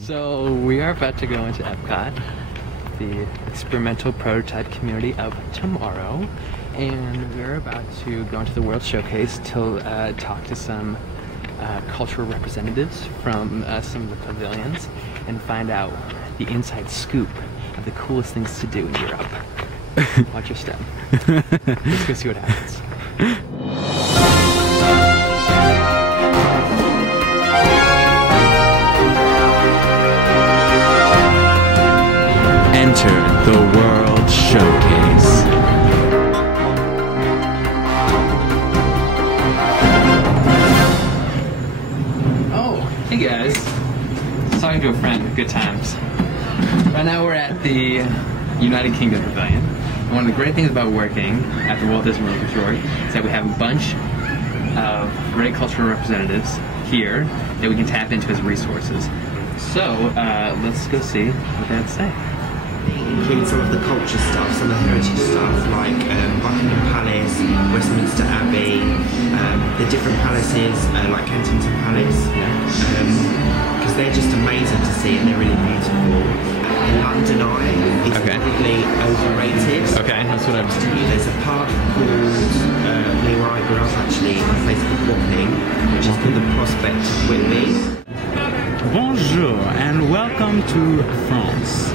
So we are about to go into Epcot, the experimental prototype community of tomorrow, and we're about to go into the World Showcase to talk to some cultural representatives from some of the pavilions and find out the inside scoop of the coolest things to do in Europe. Watch your step. Let's go see what happens. Enter the World Showcase. Oh, hey guys. Talking to a friend, good times. Right now we're at the United Kingdom Pavilion. And one of the great things about working at the Walt Disney World Resort is that we have a bunch of great cultural representatives here that we can tap into as resources. So, let's go see what they have to say. Include some of the culture stuff, some of the heritage stuff like Buckingham Palace, Westminster Abbey, the different palaces like Kensington Palace, because they're just amazing to see and they're really beautiful. The London Eye is probably overrated. Okay, that's what I'm saying. There's a park called, near where I grew up actually, a place called Wapping, which is called the Prospect of Whitby. Bonjour and welcome to France.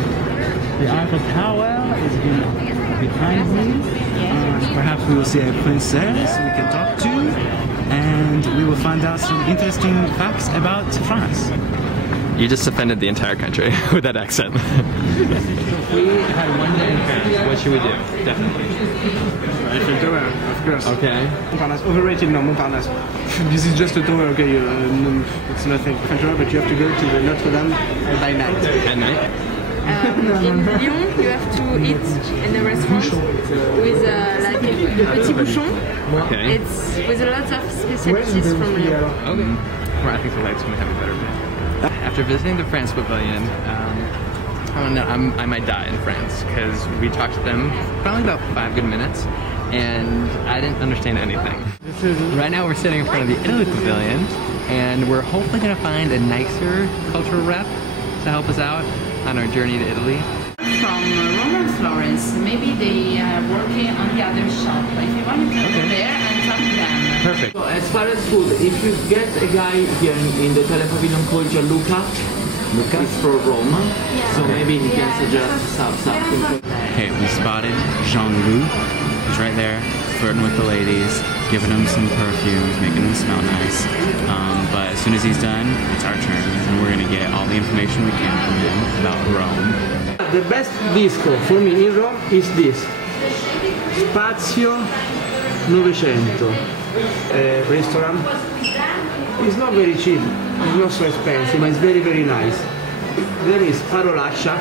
The Eiffel Tower is behind me. Perhaps we will see a princess we can talk to, and we will find out some interesting facts about France. You just offended the entire country with that accent. If we had one day in France, what should we do? Definitely. Eiffel Tower, of course. Okay. Montparnasse, overrated, no, Montparnasse. This is just a tower, okay, it's nothing. Eiffel Tower, but you have to go to the Notre Dame by night. At night? In Lyon, you have to eat in a restaurant with like le petit bouchon. Okay. It's with a lot of specialties from Lyon. Okay. Well, I think the light's going to have a better bit. After visiting the France Pavilion, I don't know, I might die in France because we talked to them probably about 5 good minutes and I didn't understand anything. Right now we're sitting in front of the Italy Pavilion and we're hopefully going to find a nicer cultural rep to help us out on our journey to Italy. From Rome and Florence, maybe they are working on the other shop. If you want, you can go there and talk to them. Perfect. So as far as food, if you get a guy here in the Telepavilion called Gianluca, he's from Rome, so maybe he can suggest something. Okay, we spotted Jean-Loup. He's right there, flirting with the ladies, giving them some perfumes, making them smell nice. But as soon as he's done, it's our turn, and we're gonna get all the information we can from him about Rome. The best disco for me in Rome is this. Spazio 900. Restaurant. It's not very cheap, it's not so expensive, but it's very, very nice. There is Parolaccia.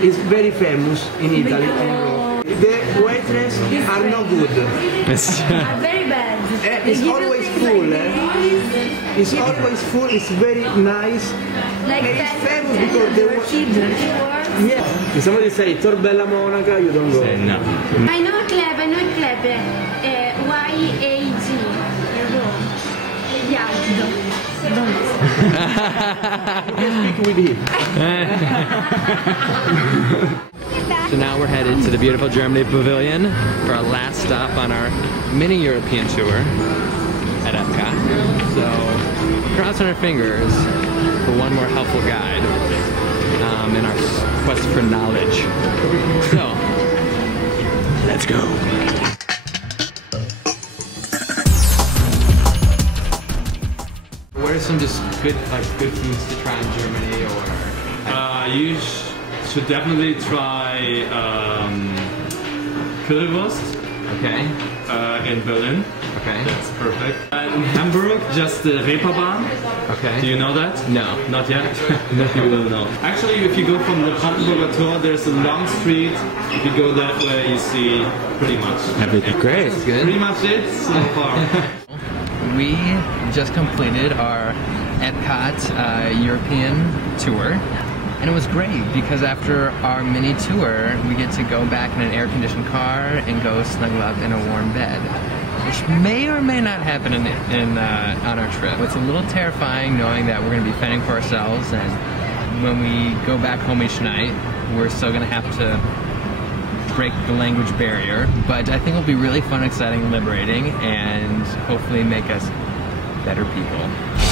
It's very famous in Italy and Rome. The waitress are no good. Very bad. It's always full. It's always full. It's very nice. Like and it's famous because they were. Yeah. If somebody say Torbella Monaca, you don't go. No. I know club. Y-A-G. Speak with him. So now we're headed to the beautiful Germany Pavilion for our last stop on our mini European tour at Epcot. So cross our fingers for one more helpful guide in our quest for knowledge. So, let's go. What are some just good foods to try in Germany or? You should definitely try Currywurst. Okay. In Berlin. Okay. That's perfect. In Hamburg, just the Reeperbahn. Okay. Do you know that? No. Not yet? You will know. Actually, if you go from the Brandenburger Tor, there's a long street. If you go that way, you see pretty much Everything great. That's good. pretty much it so far. We just completed our Epcot European tour, and it was great because after our mini tour, we get to go back in an air-conditioned car and go snuggle up in a warm bed. which may or may not happen on our trip. It's a little terrifying knowing that we're going to be fending for ourselves, and when we go back home each night, we're still going to have to break the language barrier. But I think it'll be really fun, exciting, liberating, and hopefully make us better people.